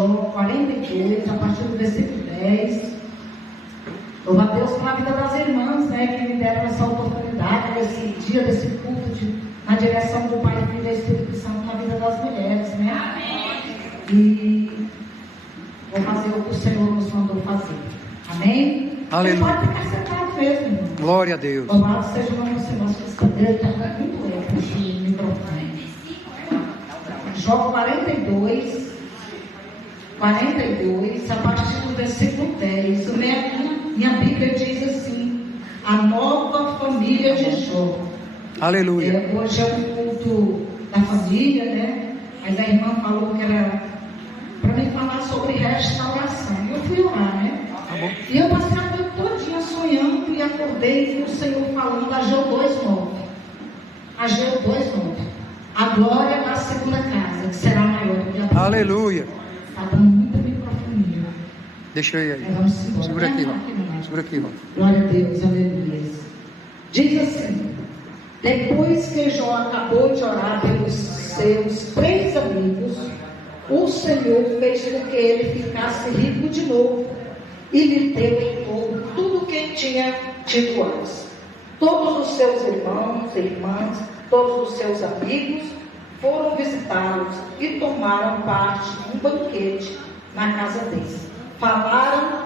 Jó 42, a partir do versículo 10. Louva a Deus pela vida das irmãs, né, que me deram essa oportunidade, desse dia, desse culto, na direção do Pai, Filho e Espírito Santo, na vida das mulheres, né? Amém. E vou fazer o que o Senhor nos mandou fazer. Amém? Aleluia. Pode ficar sentado mesmo, irmão. Glória a Deus. Louvado seja o nome do Senhor. Essa cadeira está muito leve esse microfone. Jó 42, a partir do versículo 10. Minha Bíblia diz assim: a nova família de Jó. Aleluia. Hoje é um culto da família, né? Mas a irmã falou que era para mim falar sobre restauração. Eu fui orar, né? E eu passei a noite todinha sonhando e acordei com o Senhor falando Ageu 2:9. Ageu 2:9. A glória da segunda casa, que será maior do que a primeira. Aleluia. Está dando muita microfonia. Deixa eu ir aí. Vamos embora. Segura aqui, ó. Segura aqui, ó. Glória a Deus, aleluia. Diz assim: depois que Jó acabou de orar pelos seus 3 amigos, o Senhor fez com que ele ficasse rico de novo e lhe deu em todo tudo o que tinha tido antes. Todos os seus irmãos e irmãs, todos os seus amigos foram visitá-los e tomaram parte num banquete na casa deles. Falaram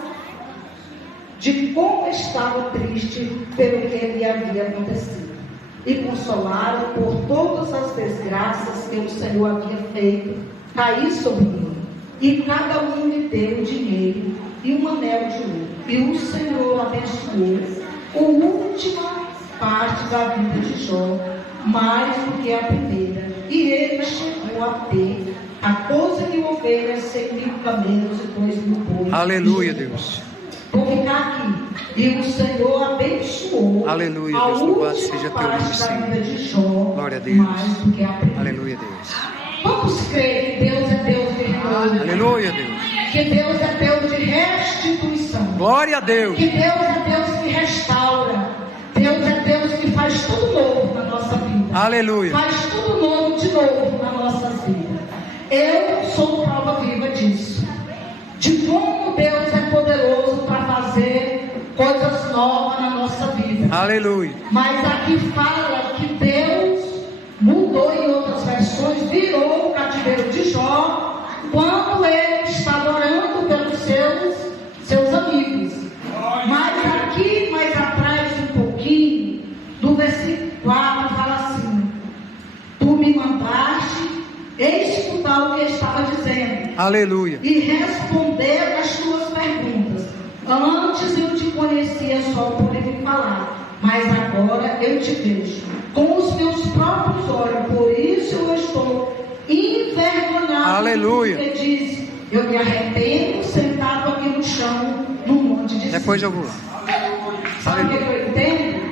de como estava triste pelo que lhe havia acontecido e consolaram por todas as desgraças que o Senhor havia feito cair sobre ele. E cada um lhe deu dinheiro e um anel de ouro. E o Senhor abençoou a última parte da vida de Jó, mais do que a primeira. E ele chegou a ter 14.000 ovelhas, 100.000 camelos e 2.000 bois. Aleluia, Deus. Vou ficar aqui. E o Senhor abençoou. Aleluia, a Deus. Louvado última seja teu nome, parte da vida Senhor. de Jó, Glória a Deus. mais do que a primeira. Aleluia, Deus. Vamos crer que Deus é Deus de renovo. Aleluia, Deus. Que Deus é Deus de restituição. Glória a Deus. Que Deus é Deus que restaura. Deus é Deus que faz tudo novo na nossa vida. Aleluia. Faz tudo novo de novo na nossa vida. Eu sou prova viva disso. De como Deus é poderoso para fazer coisas novas na nossa vida. Aleluia. Mas aqui fala que Deus mudou em outras versões, virou o cativeiro de Jó quando ele estava orando pelos seus amigos. Mas aqui, mais atrás um pouquinho, do versículo 4, fala assim: tu me mandaste escutar o que estava dizendo. Aleluia. E responder as tuas perguntas. Antes eu te conhecia só por ele falar, mas agora eu te vejo com os meus próprios olhos. Por isso eu estou envergonhado. Aleluia. Porque diz: eu me arrependo sentado aqui no chão, num monte de Depois eu vou lá. Sabe o que eu entendo?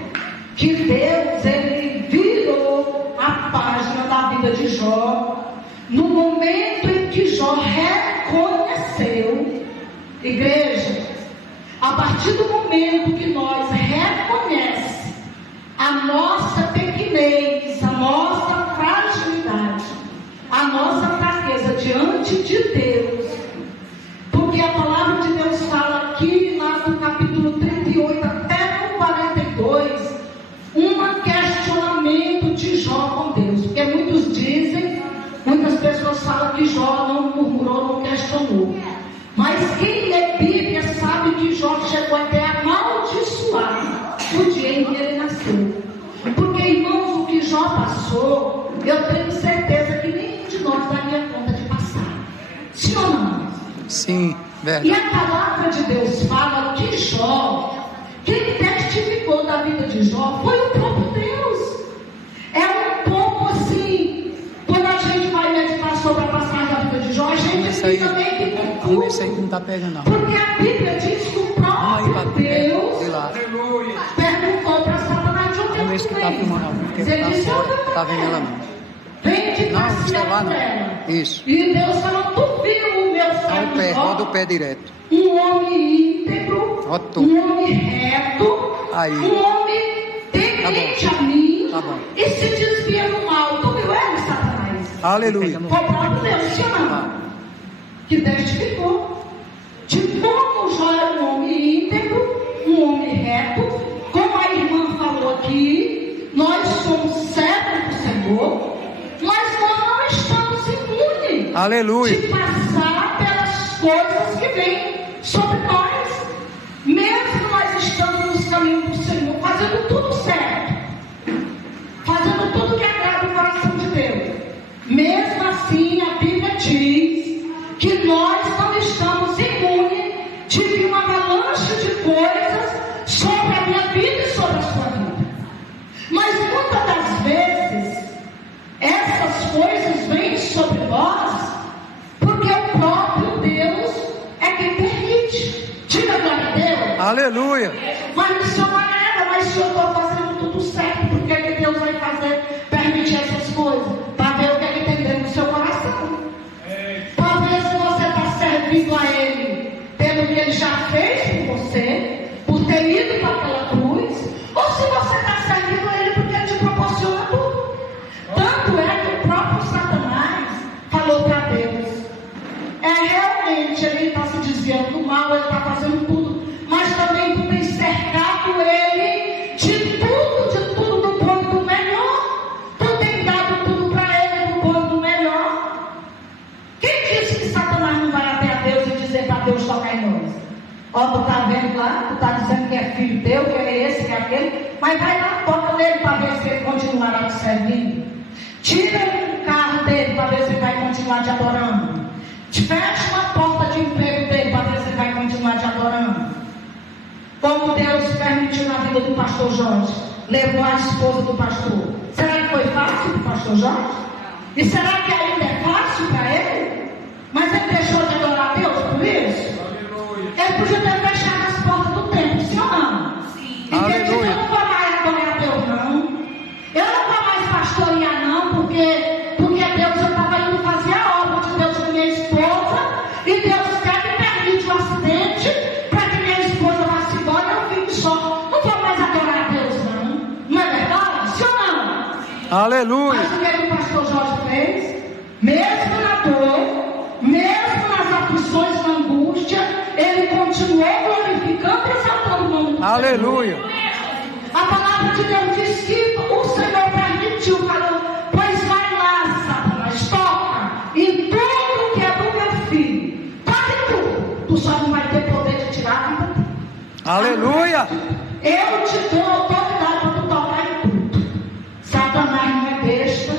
Que Deus, ele virou a página da vida de Jó no momento em que Jó reconheceu. Igreja, a partir do momento que nós reconhecemos a nossa pequenez, a nossa fragilidade, a nossa fraqueza diante de Deus, porque a palavra de Deus fala aqui lá no capítulo 38 até no 42, um questionamento de Jó com Deus, porque muitas pessoas falam que Jó não murmurou, não questionou, mas quem lê Bíblia sabe que Jó chegou até a amaldiçoar o dia em que ele nasceu, porque, irmãos, o que Jó passou, eu tenho certeza que nenhum de nós daria conta de passar. Sim ou não? Sim, verdade. E a palavra de Deus fala que Jó, quem testificou da vida de Jó foi o próprio Deus. É um pouco assim, quando a gente vai meditar sobre a passagem da vida de Jó, a gente fica meio que confuso. Vamos ver se aí não está pegando não. Porque a Bíblia diz que o próprio Deus perguntou para Satanás: de onde Vamos ver se tu está vens? filmando não, porque Ele disse: está fora, está vendo ela não. vem de Não, passear o celular com não. ela. Isso. E Deus falou: tu viu o meu Dá o servo pé, Jó? roda o pé direto. Um homem íntegro, Ó, tu. um homem reto, Aí. um homem temente Tá bom. a mim, Tá bom. e se desvia do mal. Tu viu ele, Satanás? Aleluia. Foi o próprio Deus, sim ou não? que testificou de como Jó era um homem íntegro, um homem reto. Como a irmã falou aqui, nós somos servos do Senhor, mas nós não estamos imunes Aleluia. de passar pelas coisas que vêm sobre nós. Mesmo nós estamos nos caminhos do Senhor, fazendo tudo certo, fazendo tudo que agrada o coração de Deus, mesmo assim a Bíblia diz que nós não estamos imunes de vir uma avalanche de coisas sobre a minha vida e sobre a sua vida. Mas muitas das vezes essas coisas vêm sobre nós porque o próprio Deus é quem permite. Diga glória a Deus. Aleluia. Mas missionária, mas se eu estou fazendo tudo certo, por que Deus vai permitir essas coisas? Para ver o que é que tem dentro do seu coração. Para ver se você está servindo a Ele pelo que Ele já fez por você, por ter ido para aquela cruz, ou se você está servindo a Ele porque Ele te proporciona tudo. Tanto é que o próprio Satanás falou para Deus: realmente ele está se desviando do mal, ele está fazendo tudo, mas também tu tens cercado ele de tudo do bom e do melhor. Tu tens dado tudo para ele do bom e do melhor. Quem disse que Satanás não vai até a Deus e dizer para Deus tocar em nós? Ó, tu está vendo lá, tu está dizendo que é filho teu, que é esse, que é aquele, mas vai lá, toca nele para ver se ele continuará te servindo. Tira o carro dele para ver se ele vai continuar te adorando. Fecha uma porta de emprego dele para ver se ele vai continuar te adorando. Como Deus permitiu na vida do pastor Jorge, levou a esposa do pastor. Será que foi fácil para o pastor Jorge? E será que ainda é fácil para ele? Mas ele deixou de adorar a Deus por isso? Ele podia ter fechado as portas do templo, sim ou não? Sim. E ele disse: eu não vou mais adorar a Deus, não. Eu não vou mais pastorear, não, porque Deus, eu estava indo fazer a obra de Deus com minha esposa, e Deus quer que permite um acidente para que minha esposa vá se embora e eu fique só. Não vou mais adorar a Deus, não. Não é verdade? Sim ou não? Aleluia. Mas o que o pastor Jorge fez? Mesmo na dor, mesmo nas aflições, na angústia, ele continuou glorificando e exaltando o nome do Senhor. Aleluia. A palavra de Deus diz que o Senhor permitiu, falou: pois vai lá, Satanás, toca em tudo que é do meu filho, toca em tudo, tu só não vai ter poder de tirar a vida dele. Aleluia. Eu te dou autoridade para tu tocar em tudo. Satanás não é besta,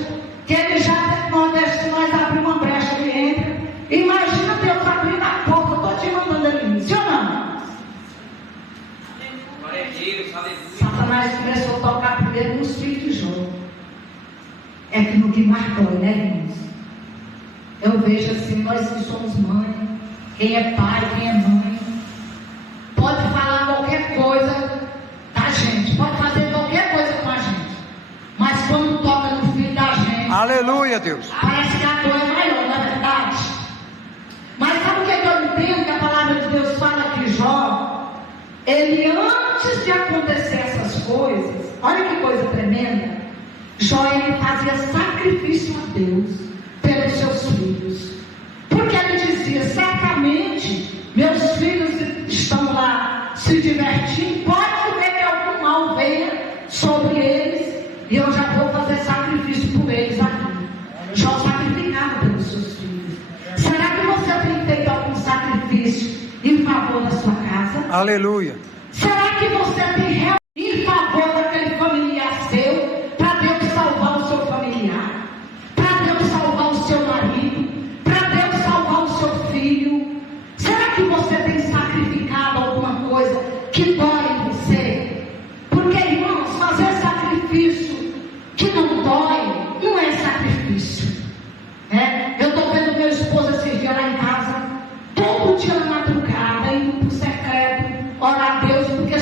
que ele já se nós abrimos uma brecha, ele entra. Imagina Deus abrindo a porta, estou te mandando ali, sim ou não? Satanás começou a tocar primeiro nos filhos de Jó. É que no que mais dói, né, irmãos? Eu vejo assim, nós que somos mãe, quem é pai, quem é mãe, pode falar qualquer coisa da gente, pode fazer qualquer coisa com a gente, mas quando toca no filho da gente, Aleluia, Deus. parece que a dor é maior, não é verdade? Mas sabe o que eu entendo que a palavra de Deus fala que Jó, ele antes de acontecer essas coisas, olha que coisa tremenda, Jó, ele fazia sacrifício a Deus pelos seus filhos, porque ele dizia: certamente meus filhos estão lá se divertindo, pode ver que algum mal venha sobre eles e eu já vou fazer sacrifício por eles aqui. Jó sacrificava pelos seus filhos. Será que você tem feito algum sacrifício em favor da sua casa? Aleluia. Será que você tem realmente em favor daquele familiar seu, para Deus salvar o seu familiar, para Deus salvar o seu marido, para Deus salvar o seu filho? Será que você tem sacrificado alguma coisa que dói em você? Porque, irmãos, fazer sacrifício que não dói não é sacrifício. Eu estou vendo meu esposo esses dias lá em casa, todo dia na madrugada, indo para o secreto, orar a Deus, porque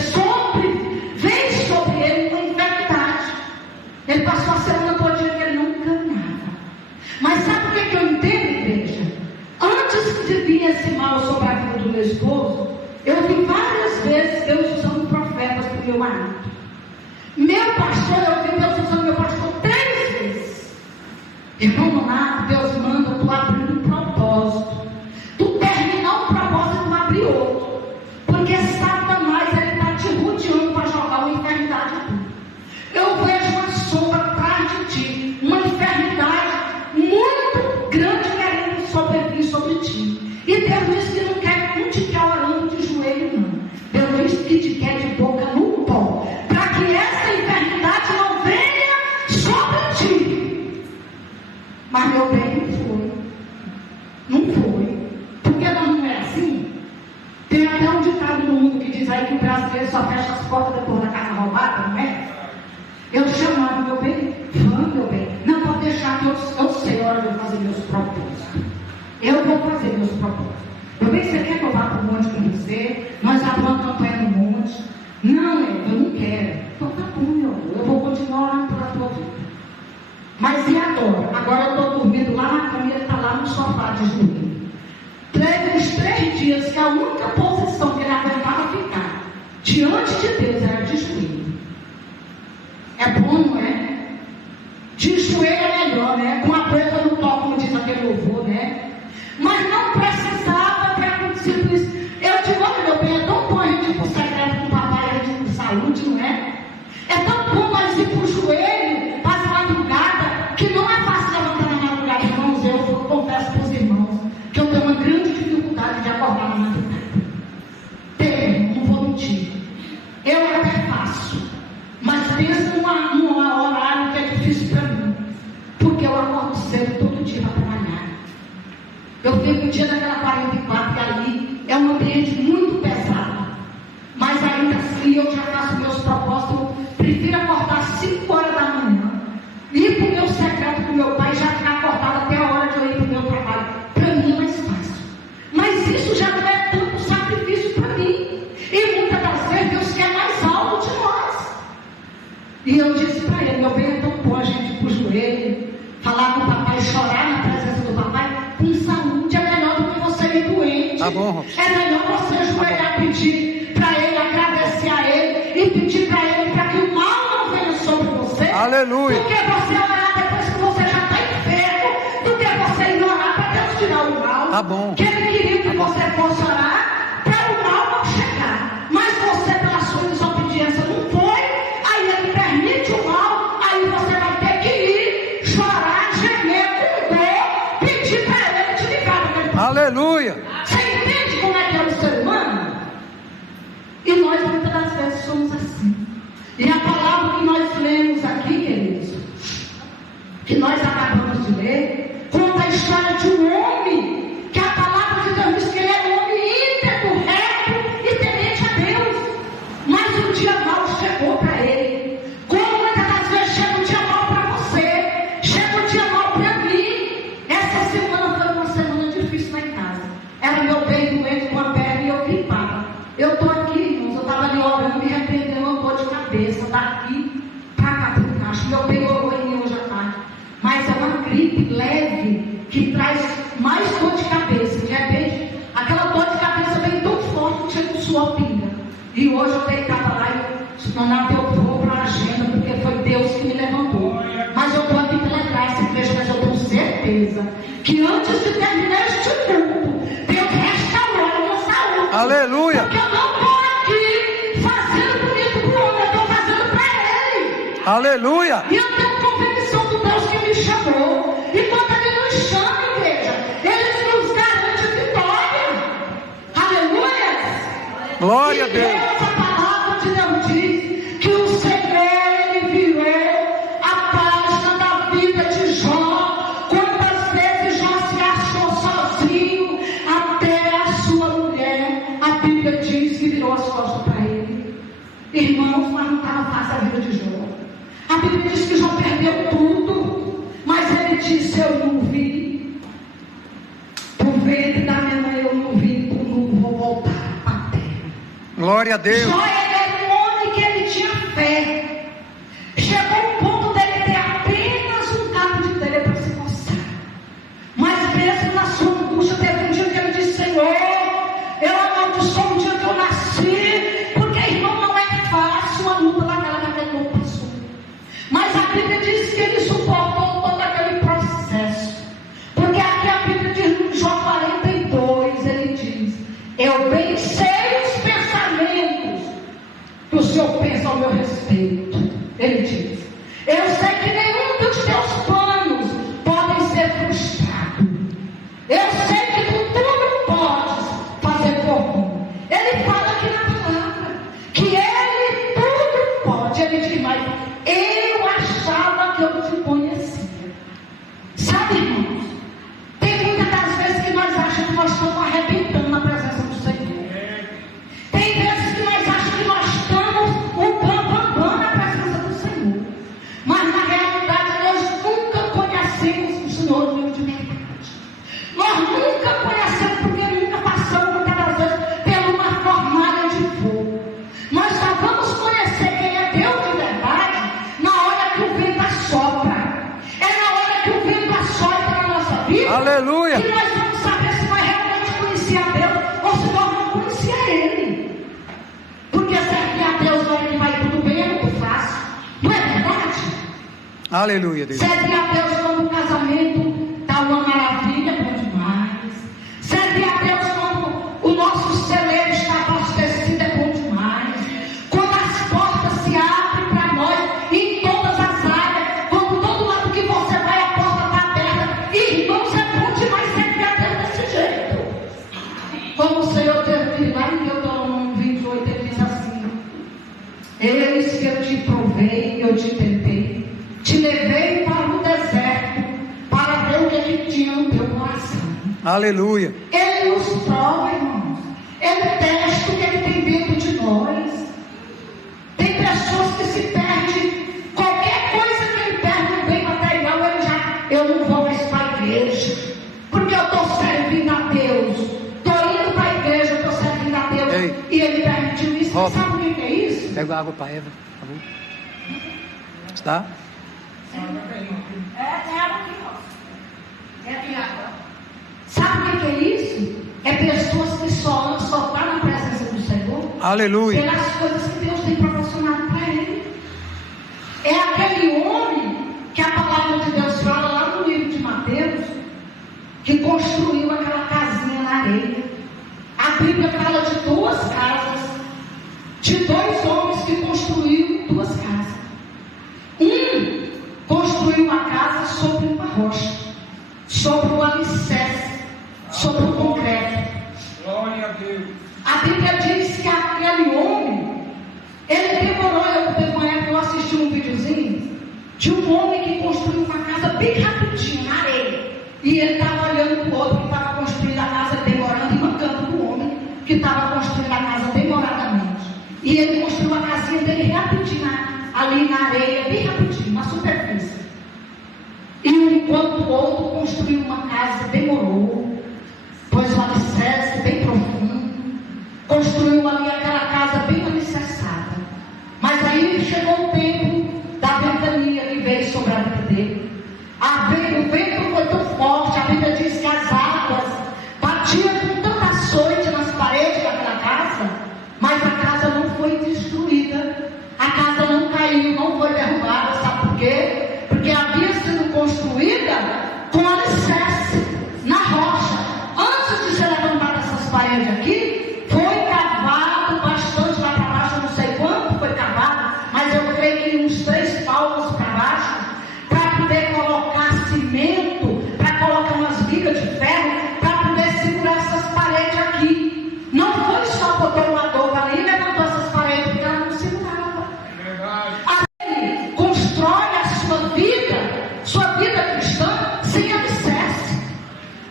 vem sobre ele uma enfermidade. Ele passou a semana toda que ele não caminhava. Mas sabe o que eu entendo, igreja? Antes de vir esse mal sobre a vida do meu esposo, eu vi várias vezes Deus usando profetas para o meu marido. Meu pastor, eu vi Deus usando meu pastor 3 vezes. Irmão Nonato, Deus manda tu abrir um propósito. Tu aí que o brasileiro só fecha as portas depois da casa roubada, não é? Eu chamava, meu bem, vamos, meu bem, não pode deixar que eu sei a hora de eu fazer meus propósitos. Eu vou fazer meus propósitos. Meu bem, você quer que eu vá para o monte com você? Nós vamos uma campanha no monte. Não, eu não quero. Então tá bom, meu amor, eu vou continuar orando pela tua vida. Mas e agora? Agora eu estou dormindo lá na cama e ele está lá no sofá de joelho. Teve uns 3 dias que a única posição que ele aguentava ficar diante de Deus era de joelho. É bom, não é? De joelho é melhor, né? Com a boca no toque, como diz aquele louvor, né? Mas não precisava ter acontecido isso. Eu digo, olha, meu bem, é tão bom a gente ir para o secreto com o papai, a gente ir por saúde, não é? É tão bom nós ir para o joelho, para a madrugada, que não é fácil levantar na madrugada, irmãos. Eu confesso para os irmãos que eu tenho uma grande dificuldade de acordar na madrugada. Tenho, não vou mentir. Eu até faço. Mas pensa num horário que é difícil para mim. Porque eu acordo cedo todo dia para trabalhar. Eu fico o dia daquela 44, que ali é um ambiente muito pesado. Mas ainda assim eu já faço meus propósitos. Eu prefiro acordar 5 horas da manhã, ir para o meu secreto com meu pai e já ficar acordado até a hora de eu ir para o meu trabalho. Para mim é mais fácil. Mas isso já não é tanto sacrifício para mim. E muitas das vezes Deus quer mais algo de nós. E eu disse para ele, meu bem, é tão bom a gente ir para o joelho, falar com o papai, chorar na presença do papai. Com saúde é melhor do que você ir doente. Tá bom. É melhor você ajoelhar, pedir para ele, agradecer a ele e pedir para ele para que o mal não venha sobre você. Aleluia. Do que você orar depois que você já está enfermo, do que você ir orar para Deus tirar o mal. Tá bom. Que ele queria que você fosse orar para o mal não chegar. Mas você, pela sua desobediência, não foi. Aí ele permite o mal. Aí você vai ter que ir chorar, gemer com dor, pedir para ele te livrar do que. Aleluia. Você entende como é que é o ser humano? E nós muitas das vezes somos assim. E a palavra que nós lemos aqui, queridos, que nós acabamos de ler, conta a história de um homem, que a palavra de Deus diz que ele era um homem íntegro, reto e temente a Deus. Mas o dia mau chegou para ele. Como muitas das vezes chega o dia mau para você, chega o dia mau para mim. Essa semana foi uma semana difícil lá em casa. Era meu bem doente com a perna e eu gripava. Eu estou aqui, irmãos, eu estava ali orando e de repente deu uma dor de cabeça daqui para cá por baixo. Meu bem orou em mim hoje à tarde. Mas é uma gripe leve que traz mais dor de cabeça. De repente, aquela dor de cabeça vem tão forte que chega o suor pinga. E hoje eu deitava lá e não eu vou para a agenda, porque foi Deus que me levantou. Mas eu estou aqui pela graça, igreja, mas eu tenho certeza que antes de terminar este culto, Deus restaurou a minha saúde. Aleluia. Porque eu não estou aqui fazendo bonito para o homem, eu estou fazendo para Ele. Aleluia. E eu tenho convicção do Deus que me chamou. E quando Ele nos chama, igreja, Ele nos garante vitória. Aleluia. Glória a E Deus. essa palavra de Deus diz que o Senhor, Ele virou a página da vida de Jó. Quantas vezes Jó se achou sozinho, até a sua mulher, a Bíblia diz que virou as costas para ele. Irmãos, mas não estava fácil a vida de Jó. A Bíblia diz que Jó perdeu tudo, mas ele disse, eu não vi. Por ventre da minha mãe eu não vi, não vou voltar para a terra. Glória a Deus. Jó era um homem que ele tinha fé. Chegou um ponto dele ter apenas um cabo de telha para se coçar. Mas mesmo na sua angústia, teve um dia que ele disse, Senhor, eu amaldiçoo o dia que eu nasci, porque, irmão, não é fácil a luta daquela que aquele povo passou. Mas a Bíblia diz que ele suportou todo aquele processo. Porque aqui a Bíblia diz, no Jó 42, ele diz, eu bem sei os pensamentos que o Senhor pensa ao meu respeito. Ele diz, eu sei que nenhum dos teus planos podem ser frustrados. Eu sei que tu tudo podes fazer por mim. Ele fala aqui na palavra que ele tudo pode. Ele diz, mas eu achava que eu te conhecia. Sabe, irmãos, tem muitas das vezes que nós achamos que nós estamos arrebentando na presença do Senhor. Tem vezes que nós Aleluia, Deus. Serve a Deus quando o casamento está uma maravilha, bom demais. Serve a Deus quando o nosso celeiro está abastecido, é bom demais. Quando as portas se abrem para nós em todas as áreas, quando todo lado que você vai a porta está aberta. Irmãos, é bom demais servir a Deus desse jeito. Como o Senhor teve lá em Deuteronômio 28, ele diz assim: eis que eu te provei, eu te tentei, te levei para o deserto para ver o que ele tinha no teu coração. Aleluia. Ele nos prova, irmãos. Ele testa o que ele tem dentro de nós. Tem pessoas que se perdem. Qualquer coisa que ele perde no bem material, ele já, eu não vou mais para a igreja, porque eu estou servindo a Deus. Estou indo para a igreja, estou servindo a Deus. Ei. E ele permitiu isso. Rob, sabe o que é isso? Pega água para Eva, tá bom? Está? Sabe o que é isso? É pessoas que só estão na presença do Senhor Aleluia. pelas coisas que Deus tem proporcionado para ele. É aquele homem que a palavra de Deus fala lá no livro de Mateus, que construiu aquela casinha na areia. A Bíblia fala de duas casas, de dois homens que construíram duas casas. Um construiu uma casa sobre uma rocha, sobre o alicerce, sobre o concreto. Glória a Deus. A Bíblia diz que aquele homem, ele demorou. Teve uma época que eu assisti um videozinho de um homem que construiu uma casa bem rapidinho na areia, e ele estava olhando para o outro que estava construindo a casa demorando e mancando para o homem que estava construindo a casa demoradamente. E ele construiu a casinha dele rapidinho ali na areia, bem rapidinho, na superfície. E enquanto o outro construiu uma casa, demorou, pôs um alicerce bem profundo, construiu ali aquela casa bem alicerçada. Mas aí chegou o tempo da ventania que veio sobre a vida dele. O vento foi tão forte, a Bíblia diz que as águas batiam com tanta açoite nas paredes daquela casa, mas a casa não foi destruída, a casa não caiu, não foi derrubada. Sabe por quê? Porque havia sido construída com alicerce na rocha. Antes de ser levantada essas paredes aqui, foi cavado bastante lá para baixo. Eu não sei quanto foi cavado, mas eu creio que uns 3 palmos para baixo, para poder colocar cimento, para colocar umas vigas de ferro, para poder segurar essas paredes aqui. Não foi só botar uma dobra ali e levantou essas paredes, porque ela não segurava. Ele constrói a sua vida cristã sem alicerce.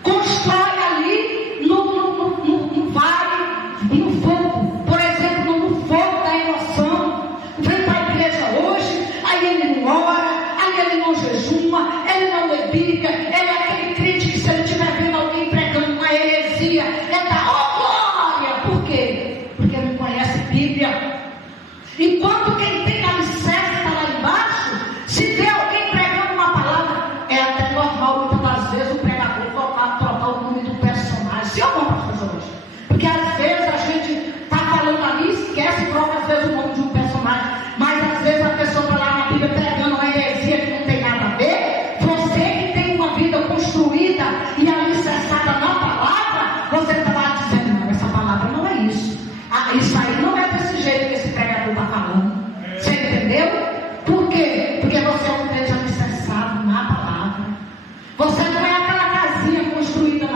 Constrói ali no vale, no fogo, por exemplo, no fogo da emoção. Vem para a igreja hoje, aí ele não ora, aí ele não jejuma, ele não lê Bíblia, ele é aquele crente que, se ele estiver vendo alguém pregando uma heresia, ele dá, oh glória! Por quê? Porque ele não conhece Bíblia. Enquanto quem tem alicerce está lá embaixo, se vê alguém pregando uma palavra, é até normal muitas das vezes o pregador trocar o nome do personagem. Se eu não, pastor Jorge, porque às vezes a gente está falando ali, esquece e troca às vezes o nome de um personagem, mas às vezes a pessoa está lá na Bíblia pregando uma heresia que não tem nada a ver. Você que tem uma vida construída e alicerçada na palavra, você está lá dizendo, não, essa palavra não é isso. Isso aí não é desse jeito que esse pregador está falando. Você entendeu? Por quê? Porque você é um crente alicerçado na palavra. Você não é aquela casinha construída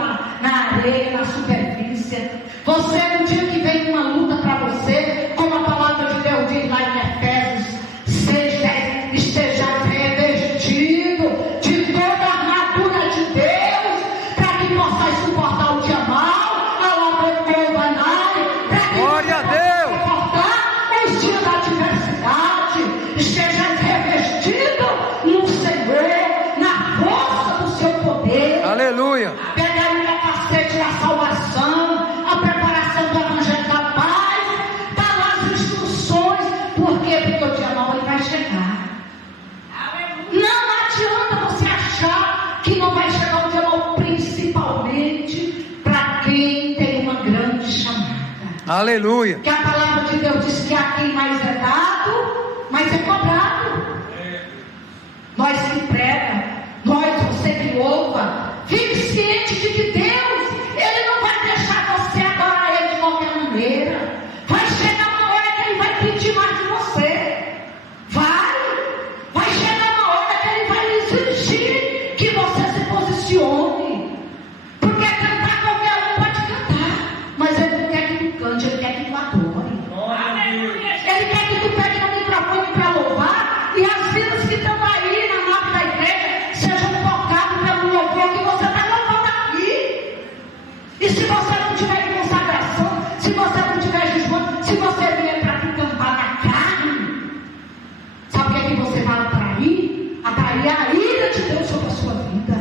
na areia, na superfície. Você, no dia que vem uma luta para você, como a palavra de Deus diz lá em Efésios 6:10, esteja revestido de toda a armadura de Deus, para que possais suportar o dia mau, ao abandonar, para que Glória a possais Deus. suportar os dias da adversidade. Esteja revestido no Senhor, na força do seu poder. Aleluia. Pegar o capacete da salvação, a preparação do evangelho da paz, está lá as instruções. Por quê? Porque o dia mau ele vai chegar. Não adianta você achar que não vai chegar o dia mau, principalmente para quem tem uma grande chamada. Aleluia. Que a palavra de Deus diz que a quem mais é dado, mais é cobrado. nós que prega, você que louva, fique ciente de que Deus, Ele não vai deixar você adorar Ele de qualquer maneira. Vai chegar uma hora que Ele vai pedir mais de você. Vai chegar uma hora que Ele vai exigir que você se posicione. Porque cantar qualquer um pode cantar, mas Ele não quer que tu cante, Ele quer que tu adore. Ele quer que tu pegue no microfone para louvar, e as vidas que estão aí na nave da igreja sejam tocadas pelo louvor que você está louvando aqui. E se você não tiver em consagração, se você não tiver jejum, se você vier para cantar na carne, sabe o que é que você vai atrair? Atrair a ira de Deus sobre a sua vida.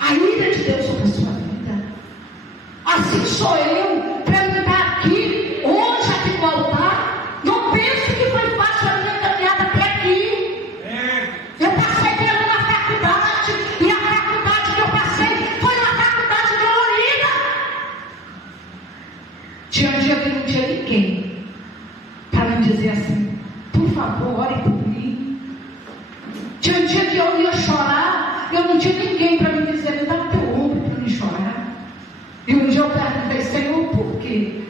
A ira de Deus sobre a sua vida. Assim sou eu, para eu estar aqui, hoje aqui no altar. Não pense que foi fácil a minha caminhada até aqui. Eu passei pela na faculdade, e a faculdade que eu passei foi uma faculdade dolorida. Tinha um dia que não tinha ninguém para me dizer assim: por favor, ore por mim. Tinha um dia que eu ia chorar, eu não tinha ninguém para me dizer: me dá o teu ombro para me chorar. E um dia eu perguntei: Senhor, por quê?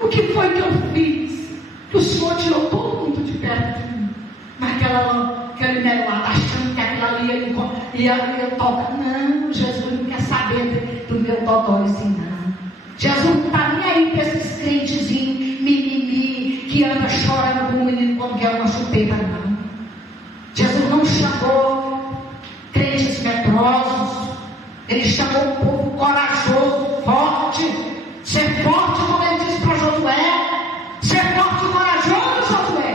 O que foi que eu fiz? Que o Senhor tirou todo mundo de perto de mim. Mas aquele negócio, achando que aquilo ali ia tocar. Não, Jesus não quer saber do meu dodói assim, não. Jesus não está nem aí para esses crentezinhos mimimi que anda chorando com o menino quando quer uma chupeta, não. Jesus não chamou crentes medrosos. Ele chamou um povo corajoso, forte. Ser forte, como ele disse para Josué. Ser forte e corajoso, Josué.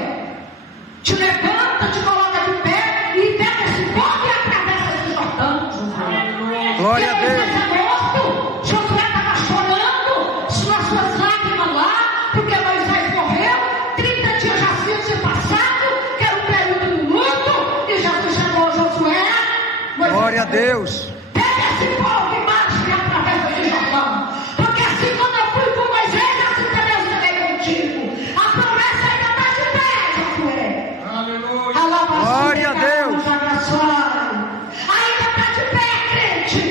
Te levanta, te coloca de pé e pega esse fogo e atravessa esse Jordão, Josué. Glória a Deus. Josué estava chorando nas suas lágrimas lá, porque Moisés morreu. 30 dias já tinham se passado, que era o período do luto, e Jesus chamou Josué. Glória a Deus. Pega esse povo e marcha e atravessa esse Jordão. Porque assim como eu fui com Moisés, assim também eu estarei contigo. A promessa ainda está de pé, Josué. Aleluia. Glória a Deus. Ainda está de pé, crente.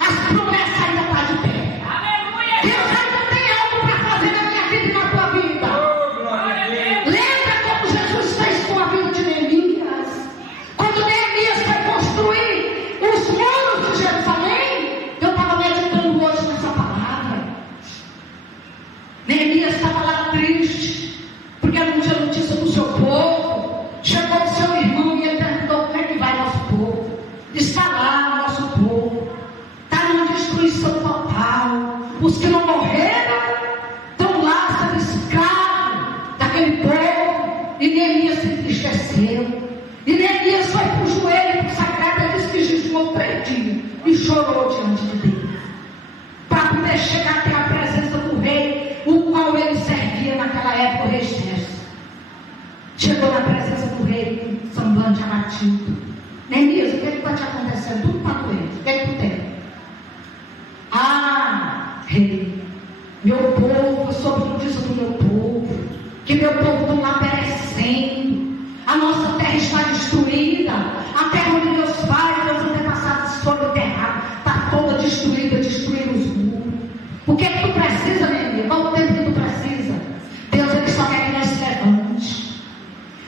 As promessas ainda estão de pé. Aleluia. Deus ainda tem algo para fazer na minha vida e na tua vida. Lembra como Jesus fez com a vida de Neemias? Quando Neemias foi construir os muros de Jerusalém, eu estava meditando hoje nessa palavra. Neemias estava lá triste, porque não tinha notícia do seu povo. Chegou o seu irmão e ele perguntou: como é que vai nosso povo? Está lá o nosso povo, está numa destruição total. Os que não morreram estão lá sendo escravos daquele povo. E Neemias se entristeceu. E Neemias foi para o joelho, para o sagrado, e disse que jejuou 3 dias e chorou diante de Deus, para poder chegar até a presença do rei, o qual ele servia naquela época, o rei Xerxes. Chegou na presença do rei com semblante abatido. Neemias, o que está te acontecendo? Tudo está doendo. O que é que tu tem? Ah, rei, meu povo, eu soube notícia do meu povo, que meu povo está lá perecendo. A nossa terra está destruída. A terra onde meus pais, meus antepassados foram enterrados, está toda destruída, destruíram os muros. O que é que tu precisa, Neemias? Qual o tempo que tu precisa? Deus, ele só quer que nós se levante.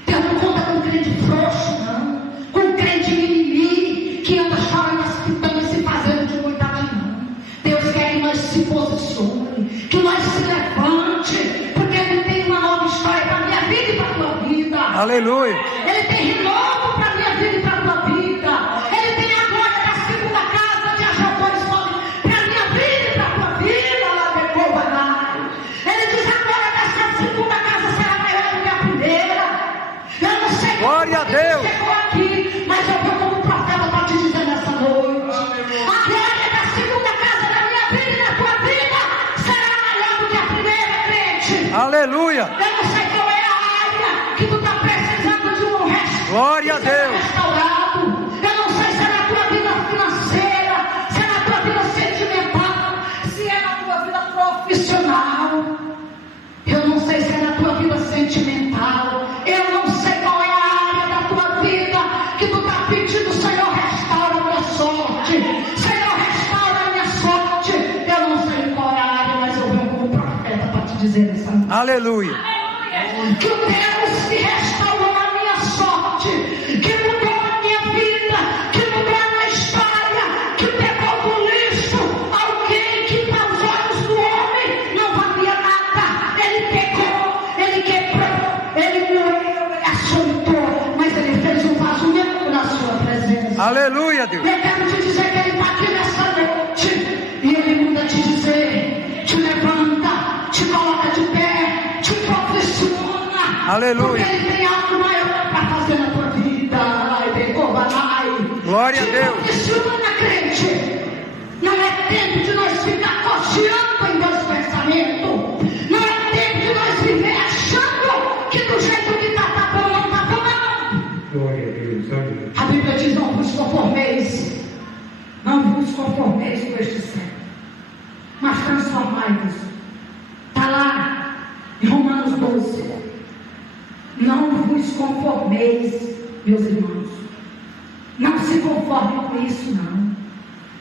Deus não conta com crente frouxo, não. Com crente mimimi, que anda chorando as pitangas e se fazendo de coitado, não. Deus quer que nós se posicione, que nós se levante, porque Ele tem uma nova história para a minha vida e para a tua vida. Aleluia. Ele tem renovo para a minha vida e para a tua vida. Ele tem a glória da segunda casa de ajudadores para a minha vida e para a tua vida. Lá depois vai lá. Ele diz: a glória dessa segunda casa será maior do que a primeira. Eu não sei Glória a Deus. Chegou aqui, mas eu vou como profeta para te dizer nessa noite: a glória da segunda casa da minha vida e da tua vida será maior do que a primeira, crente. Aleluia. Eu não sei qual é a área que tu está precisando de um restauro. Glória a Deus. Restaurado. Eu não sei se é na tua vida financeira, se é na tua vida sentimental, se é na tua vida profissional. Eu não sei se é na tua vida sentimental. Eu não sei qual é a área da tua vida. Aleluia. Que o Deus que restaurou a minha sorte, que mudou a minha vida, que mudou a minha história, que pegou do lixo alguém que para os olhos do homem não valia nada. Ele pegou, ele quebrou, ele moeu, ele açoitou, mas ele fez um vaso novo na sua presença. Aleluia, Deus. Eu quero te dizer que ele está aqui nessa noite e ele manda te dizer: te levanta, te coloca de pé, te posiciona. Aleluia. Porque ele tem algo maior para fazer na tua vida. Glória a Deus. Posiciona, crente. Não é tempo de nós ficar cocheando em Deus pensamento. Não é tempo de nós viver achando que do jeito que está bom, não está bom, não. Glória a Deus. A Bíblia diz: não vos conformeis, não vos conformeis com este século, mas transformai-vos. Está lá em Romanos 12. Não vos conformeis, meus irmãos. Não se conforme com isso, não.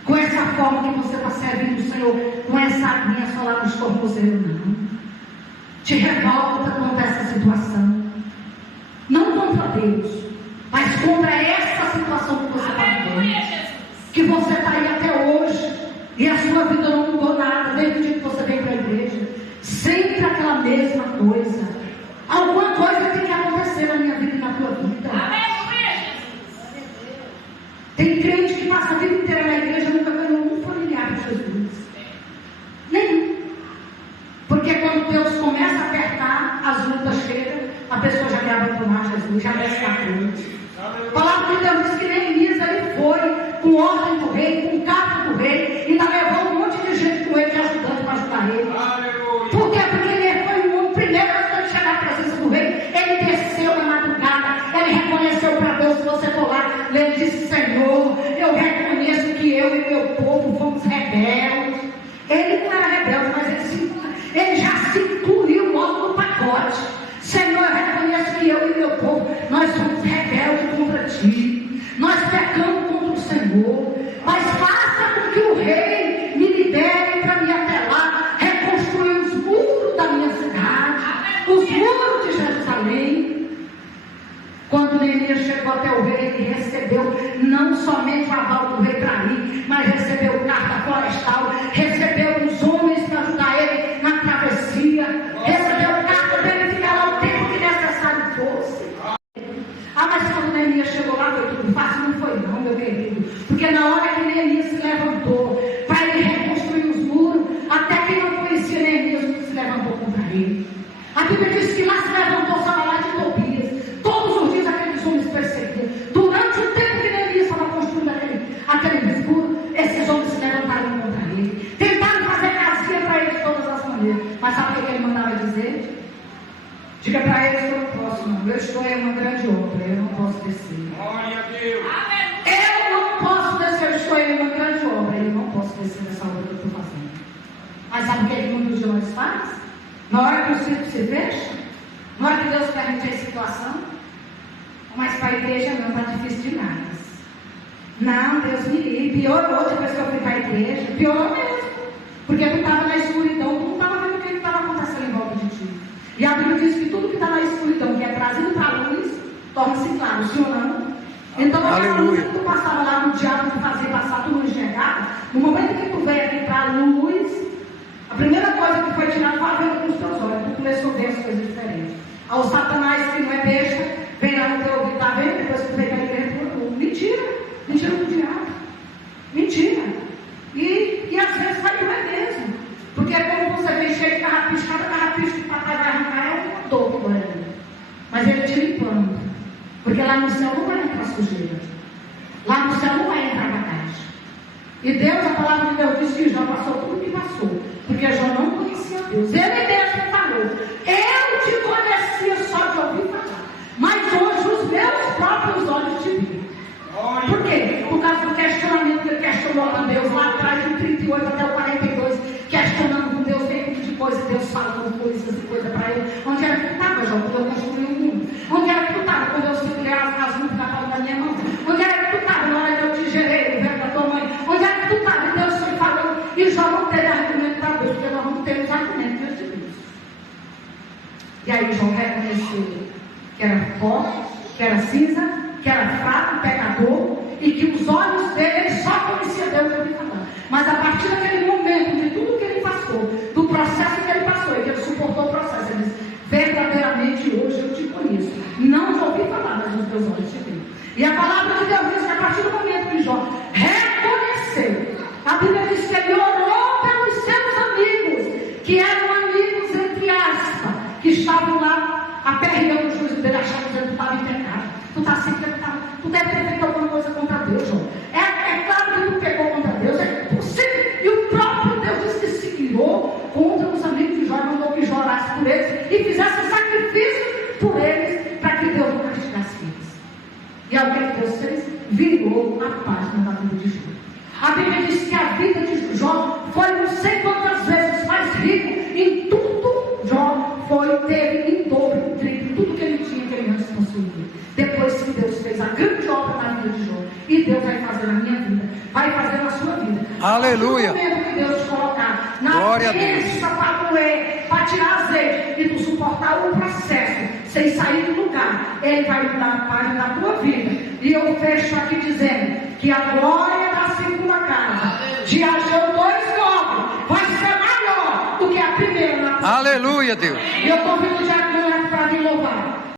Com essa forma que você está servindo o Senhor, com essa aguinha só lá nos tornozelos, não. Te revolta contra essa situação. Não contra Deus, mas contra essa situação que você está vivendo. Que você está aí até hoje e a sua vida não mudou nada desde o dia que você veio para a igreja. Sempre aquela mesma coisa. Alguma coisa tem que acontecer na minha vida e na tua vida. Tem crente que passa a vida inteira na igreja e nunca ganhou um familiar de Jesus. Nenhum. Porque quando Deus começa a apertar, as lutas chegam, a pessoa já quer abandonar Jesus, já quer ficar crente. A palavra de Deus diz que Neemias ele foi com ordem do rei, com carta do rei, e ainda levou um monte de gente com ele de ajudante para ajudar ele. Por quê? Porque ele foi o primeiro antes de chegar à presença do rei. Ele desceu na madrugada, ele reconheceu para Deus. Se você for lá, ele disse: Senhor, eu reconheço que eu e meu povo fomos rebeldes. Ele não era rebelde, mas ele já se incluiu logo no pacote. Senhor, eu reconheço que eu e meu povo, nós somos rebeldes contra ti, nós pecamos contra o Senhor, mas faça com que o rei me libere para me até lá reconstruir os muros da minha cidade, os muros de Jerusalém. Quando Neemias chegou até o rei, ele recebeu não somente o aval do rei para ir, mas recebeu carta florestal, recebeu os homens para ajudar ele na travessia, recebeu carta para ele ficar lá o tempo que necessário fosse. Mas quando Neemias chegou lá, foi tudo fácil? Não foi não, meu querido. Porque na hora que Neemias se levantou para ele reconstruir os muros, até quem não conhecia Neemias se levantou contra ele. A Bíblia diz que lá se levantou Sanbalate de Tobias. Todos os dias aqueles homens perseguiam. Durante o tempo que Neemias estava construindo aquele muro, esses homens se levantaram contra ele. Tentaram fazer casinha para ele de todas as maneiras. Mas sabe o que ele mandava dizer? Diga para eles que eu não posso, não. Eu estou em uma grande obra, eu não posso descer. Glória a Deus. Eu não posso descer, eu estou em uma grande obra, eu não posso descer nessa obra que eu estou fazendo. Mas sabe o que muitos de nós faz? Na hora que o circo se fecha, na hora que Deus permite a situação, mas para a igreja não, está difícil demais. Não, Deus me livre. Piorou depois que eu fui para a igreja, piorou mesmo. Porque tu estava na escuridão, tu não estava vendo o que estava acontecendo em volta de ti. E a Bíblia diz que tudo que está na escuridão, que é trazido para a luz, torna-se claro, sim ou não? Então, aquela luz que tu passava lá no diabo, que fazia passar, tu não enxergava. No momento que tu veio aqui para a luz, a primeira coisa que foi tirada foi a venda com os teus olhos. Tu começou a ver as coisas diferentes. Ao Satanás, que não é besta, vem lá no teu ouvido, tá vendo? Depois que tu veio aqui dentro, mentira. Mentira do diabo. Mentira. E às vezes vai doer mesmo. Porque é como você vem cheio de carrapicho, cada carrapicho que o papai vai arrancar é uma dor que dói ali. Mas ele te limpando. Porque lá no céu não vai entrar sujeira. Lá no céu não vai entrar bagagem. E Deus, a palavra de Deus diz que Jó passou tudo o que passou. Porque Jó não conhecia Deus. Ele mesmo falou: eu te conhecia só de ouvir falar, mas hoje os meus próprios olhos te viram. Por quê? Por causa do questionamento que ele questionou com Deus lá atrás, de 38 até o 42, questionando com Deus, veio de coisa, Deus falando coisas e coisa para ele. Onde era que tu estava, Jó, quando eu construí o mundo? Onde era que tu estava quando eu segurei as nuvens na palma da minha mão? Onde era que tu estava na hora que eu te gerei no ventre da tua mãe? Onde era que tu estava? E Deus foi falando. E Jó não teve argumento para Deus, porque nós não temos argumento diante de Deus. aí Jó reconheceu que era pó, que era cinza, que era fraco, pecador, e que os olhos dele, ele só conhecia Deus, eu ouvi falar. Mas a partir daquele momento, de tudo que ele passou, do processo que ele passou, e que ele suportou o processo, ele disse: verdadeiramente hoje eu te conheço. Não ouvi falar, mas os meus olhos te veem. E a palavra de Deus diz que a partir do momento que Jó reconheceu, a Bíblia diz que ele orou pelos seus amigos, que eram amigos entre aspas, que estavam lá aperreando o juízo dele, achando que ele estava em pecado. Tu está assim, tu deve ter feito alguma coisa contra Deus, Jó. É claro que tu pecou contra Deus, é possível. E o próprio Deus disse que se virou contra os amigos de Jó, mandou que Jó orasse por eles e fizesse sacrifício por eles, para que Deus não castigasse eles. E ao que Deus fez? Virou a página da vida de Jó. A Bíblia diz que a vida de Jó foi não sei quantas vezes mais rico. Em tudo Jó teve em dobro, em triplo, tudo que ele tinha, que ele antes possuía. Depois que Deus fez a grande obra na vida de Jó, e Deus vai fazer na minha vida, vai fazer na sua vida. Aleluia. No momento que Deus te colocar na Glória a crença para doer, para tirar azeite e tu suportar o processo sem sair do lugar, Ele vai mudar a página da tua vida. E eu fecho aqui dizendo que a glória da segunda casa de Ageu 2:9 vai ser maior do que a primeira. Aleluia, Deus. E eu convido o diácono para vir louvar.